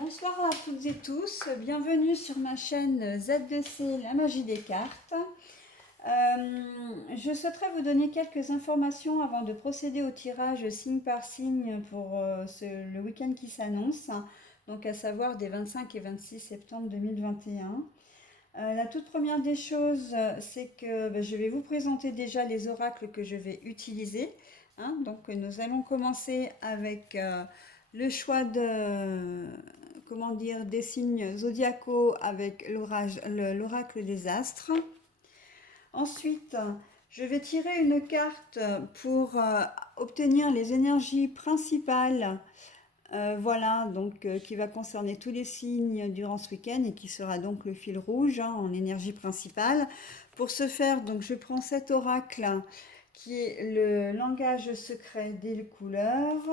Bonsoir à toutes et tous, bienvenue sur ma chaîne Z2C, la magie des cartes. Je souhaiterais vous donner quelques informations avant de procéder au tirage signe par signe pour le week-end qui s'annonce, donc à savoir des 25 et 26 septembre 2021. La toute première des choses, c'est que je vais vous présenter déjà les oracles que je vais utiliser. Donc nous allons commencer avec le choix des signes zodiacaux avec l'oracle des astres. Ensuite, je vais tirer une carte pour obtenir les énergies principales. Voilà, donc qui va concerner tous les signes durant ce week-end et qui sera donc le fil rouge en énergie principale. Pour ce faire, donc je prends cet oracle qui est le langage secret des couleurs.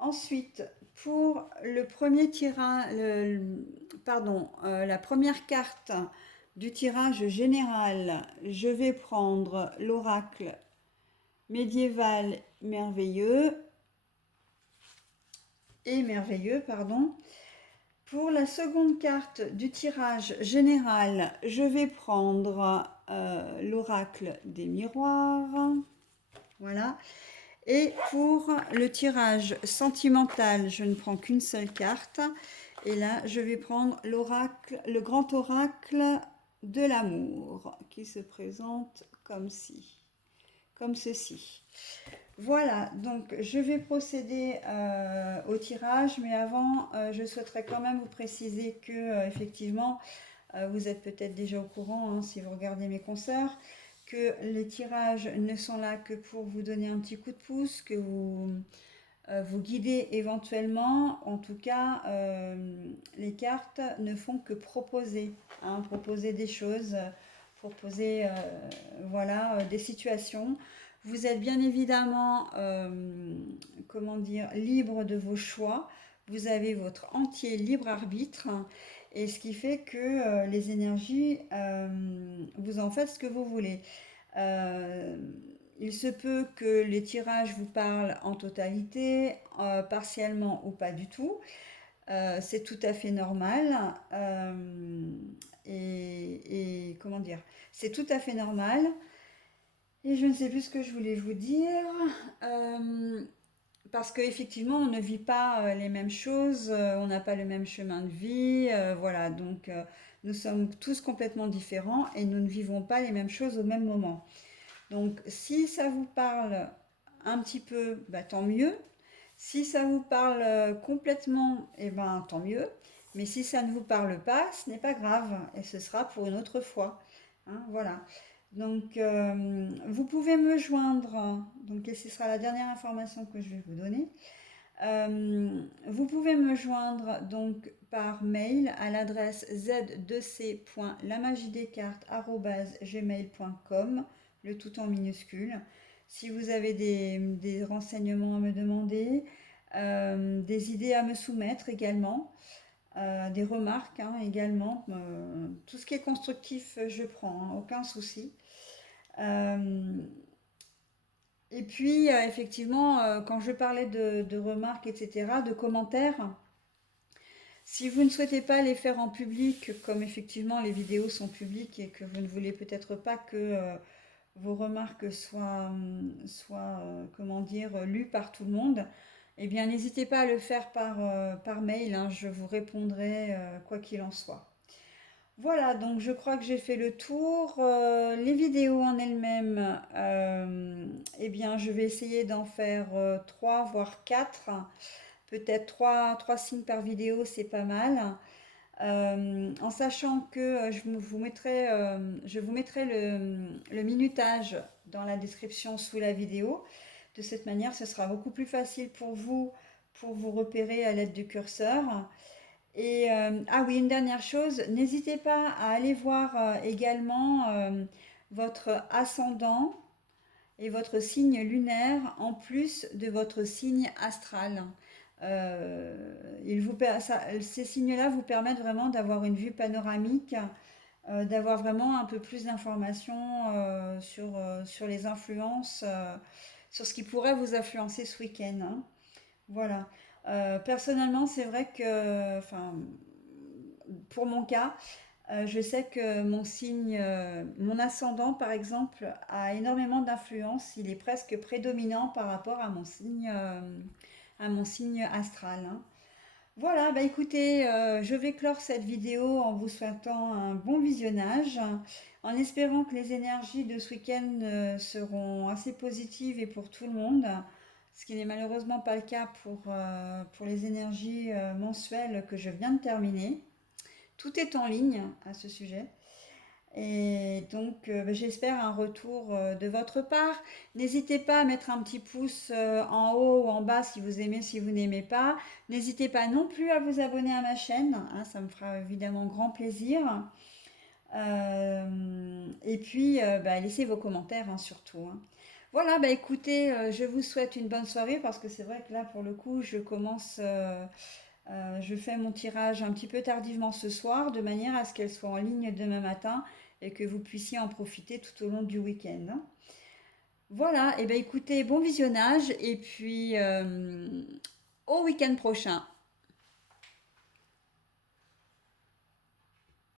Ensuite, pour le premier tirage, la première carte du tirage général, je vais prendre l'oracle médiéval merveilleux. Pour la seconde carte du tirage général, je vais prendre l'oracle des miroirs. Voilà. Et pour le tirage sentimental, je ne prends qu'une seule carte. Et là, je vais prendre le grand oracle de l'amour, qui se présente comme ceci. Voilà, donc je vais procéder au tirage, mais avant, je souhaiterais quand même vous préciser que, effectivement, vous êtes peut-être déjà au courant, si vous regardez mes consoeurs, que les tirages ne sont là que pour vous donner un petit coup de pouce, que vous guidez éventuellement. En tout cas, les cartes ne font que proposer, proposer des choses, proposer des situations. Vous êtes bien évidemment libre de vos choix. Vous avez votre entier libre arbitre. Et ce qui fait que les énergies, vous en faites ce que vous voulez. Il se peut que les tirages vous parlent en totalité, partiellement ou pas du tout. C'est tout à fait normal. C'est tout à fait normal. Et je ne sais plus ce que je voulais vous dire. Parce qu'effectivement, on ne vit pas les mêmes choses, on n'a pas le même chemin de vie, voilà, donc nous sommes tous complètement différents et nous ne vivons pas les mêmes choses au même moment. Donc si ça vous parle un petit peu, tant mieux. Si ça vous parle complètement, tant mieux. Mais si ça ne vous parle pas, ce n'est pas grave et ce sera pour une autre fois. Voilà. Donc, vous pouvez me joindre, donc et ce sera la dernière information que je vais vous donner. Vous pouvez me joindre donc par mail à l'adresse z2c.lamagiedescartes@gmail.com, le tout en minuscule. Si vous avez des renseignements à me demander, des idées à me soumettre également, des remarques également, tout ce qui est constructif, je prends, aucun souci. Et puis, effectivement, quand je parlais de remarques, etc., de commentaires, si vous ne souhaitez pas les faire en public, comme effectivement les vidéos sont publiques et que vous ne voulez peut-être pas que vos remarques soient lues par tout le monde, eh bien, n'hésitez pas à le faire par mail, je vous répondrai quoi qu'il en soit. Voilà, donc je crois que j'ai fait le tour. Les vidéos en elles-mêmes, je vais essayer d'en faire 3, voire 4. Peut-être 3 signes par vidéo, c'est pas mal. En sachant que je vous mettrai le minutage dans la description sous la vidéo. De cette manière, ce sera beaucoup plus facile pour vous repérer à l'aide du curseur. Et oui, une dernière chose, n'hésitez pas à aller voir également votre ascendant et votre signe lunaire en plus de votre signe astral. Ces signes-là vous permettent vraiment d'avoir une vue panoramique, d'avoir vraiment un peu plus d'informations sur les influences, sur ce qui pourrait vous influencer ce week-end. Voilà. Personnellement, c'est vrai que, enfin, pour mon cas, je sais que mon signe, mon ascendant, par exemple, a énormément d'influence. Il est presque prédominant par rapport à mon signe astral, hein. Voilà, bah écoutez, je vais clore cette vidéo en vous souhaitant un bon visionnage, en espérant que les énergies de ce week-end seront assez positives et pour tout le monde, ce qui n'est malheureusement pas le cas pour les énergies mensuelles que je viens de terminer. Tout est en ligne à ce sujet. Et donc, bah, j'espère un retour de votre part. N'hésitez pas à mettre un petit pouce en haut ou en bas si vous aimez, si vous n'aimez pas. N'hésitez pas non plus à vous abonner à ma chaîne, hein, ça me fera évidemment grand plaisir. Et puis, bah, laissez vos commentaires, hein, surtout, hein. Voilà, bah écoutez, je vous souhaite une bonne soirée parce que c'est vrai que là, pour le coup, je fais mon tirage un petit peu tardivement ce soir, de manière à ce qu'elle soit en ligne demain matin et que vous puissiez en profiter tout au long du week-end, hein. Voilà, et bien écoutez, bon visionnage et puis au week-end prochain.